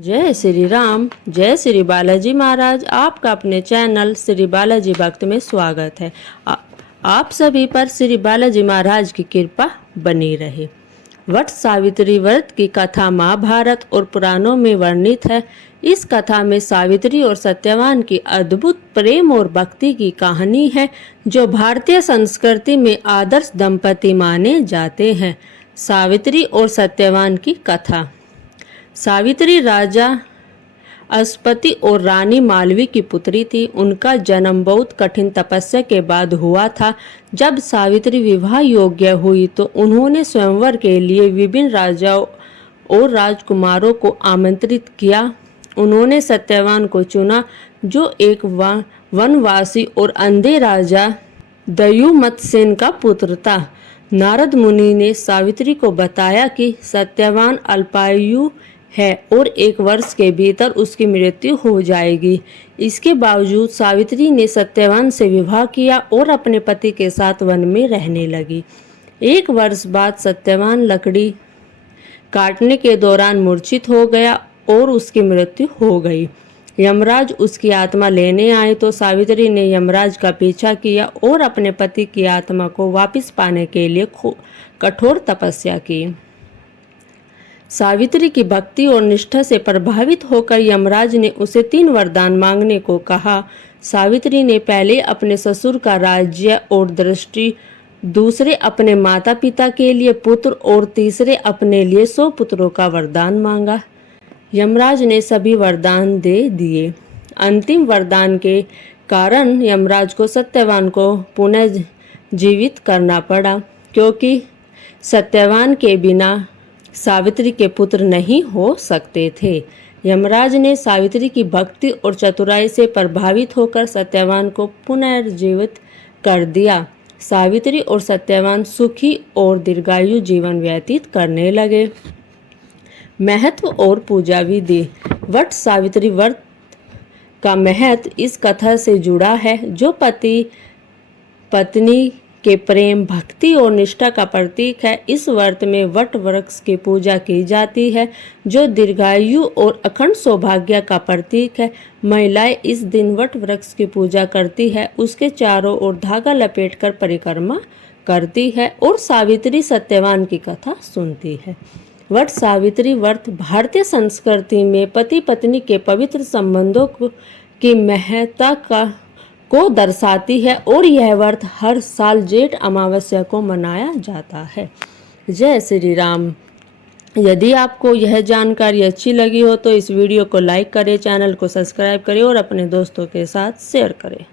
जय श्री राम, जय श्री बालाजी महाराज। आपका अपने चैनल श्री बालाजी भक्त में स्वागत है। आप सभी पर श्री बालाजी महाराज की कृपा बनी रहे। वट सावित्री व्रत की कथा महाभारत और पुराणों में वर्णित है। इस कथा में सावित्री और सत्यवान की अद्भुत प्रेम और भक्ति की कहानी है, जो भारतीय संस्कृति में आदर्श दंपति माने जाते हैं। सावित्री और सत्यवान की कथा। सावित्री राजा अश्वपति और रानी मालवी की पुत्री थी। उनका जन्म बहुत कठिन तपस्या के बाद हुआ था। जब सावित्री विवाह योग्य हुई तो उन्होंने स्वयंवर के लिए विभिन्न राजाओं और राजकुमारों को आमंत्रित किया। उन्होंने सत्यवान को चुना, जो एक वनवासी और अंधे राजा दयुमत्सेन का पुत्र था। नारद मुनि ने सावित्री को बताया कि सत्यवान अल्पायु है और 1 वर्ष के भीतर उसकी मृत्यु हो जाएगी। इसके बावजूद सावित्री ने सत्यवान से विवाह किया और अपने पति के साथ वन में रहने लगी। 1 वर्ष बाद सत्यवान लकड़ी काटने के दौरान मूर्छित हो गया और उसकी मृत्यु हो गई। यमराज उसकी आत्मा लेने आए तो सावित्री ने यमराज का पीछा किया और अपने पति की आत्मा को वापस पाने के लिए कठोर तपस्या की। सावित्री की भक्ति और निष्ठा से प्रभावित होकर यमराज ने उसे 3 वरदान मांगने को कहा। सावित्री ने पहले अपने ससुर का राज्य और दृष्टि, दूसरे अपने माता पिता के लिए पुत्र और तीसरे अपने लिए 100 पुत्रों का वरदान मांगा। यमराज ने सभी वरदान दे दिए। अंतिम वरदान के कारण यमराज को सत्यवान को पुनः जीवित करना पड़ा, क्योंकि सत्यवान के बिना सावित्री के पुत्र नहीं हो सकते थे। यमराज ने सावित्री की भक्ति और चतुराई से प्रभावित होकर सत्यवान को पुनर्जीवित कर दिया। सावित्री और सत्यवान सुखी और दीर्घायु जीवन व्यतीत करने लगे। महत्व और पूजा विधि। वट सावित्री व्रत का महत्व इस कथा से जुड़ा है, जो पति पत्नी के प्रेम, भक्ति और निष्ठा का प्रतीक है। इस व्रत में वट वृक्ष की पूजा की जाती है, जो दीर्घायु और अखंड सौभाग्य का प्रतीक है। महिलाएं इस दिन वट वृक्ष की पूजा करती है, उसके चारों ओर धागा लपेटकर परिक्रमा करती है और सावित्री सत्यवान की कथा सुनती है। वट सावित्री व्रत भारतीय संस्कृति में पति पत्नी के पवित्र संबंधों की महत्ता को दर्शाती है और यह व्रत हर साल जेठ अमावस्या को मनाया जाता है। जय श्री राम। यदि आपको यह जानकारी अच्छी लगी हो तो इस वीडियो को लाइक करें, चैनल को सब्सक्राइब करें और अपने दोस्तों के साथ शेयर करें।